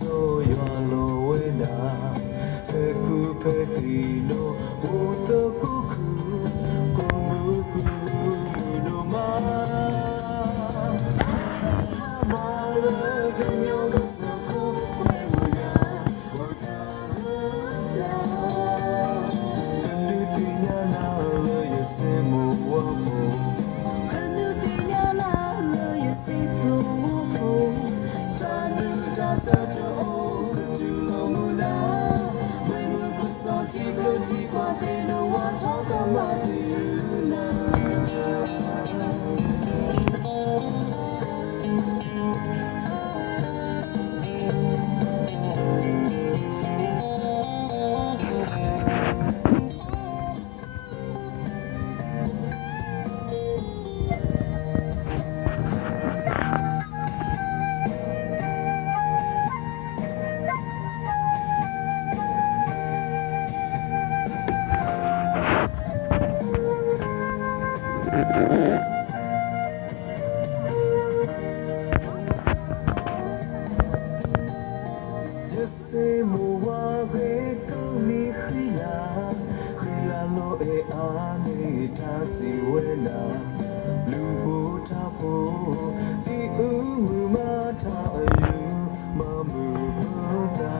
So you are low enough. Peku petino, uto kuku, kuku no ma. Mala ganyo gusto ko muna, uto la. Kanutinya na lo yasemo wapo. Kanutinya na lo yasemo wapo. Yo sé mua về câu ni khi là lo e ani ta si wena lu bu ta po ti u ma ta ayu ma mu ta.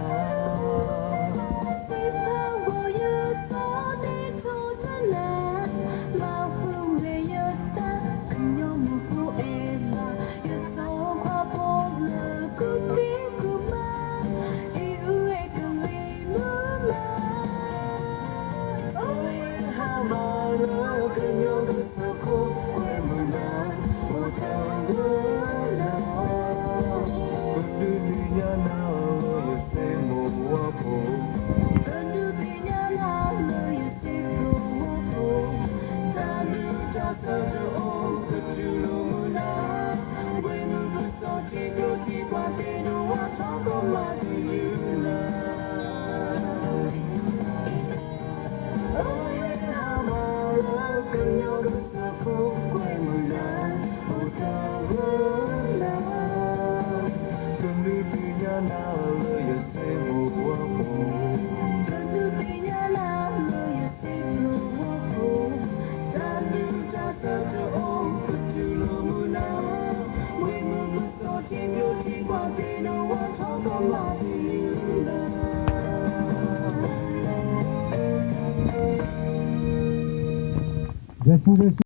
Jesse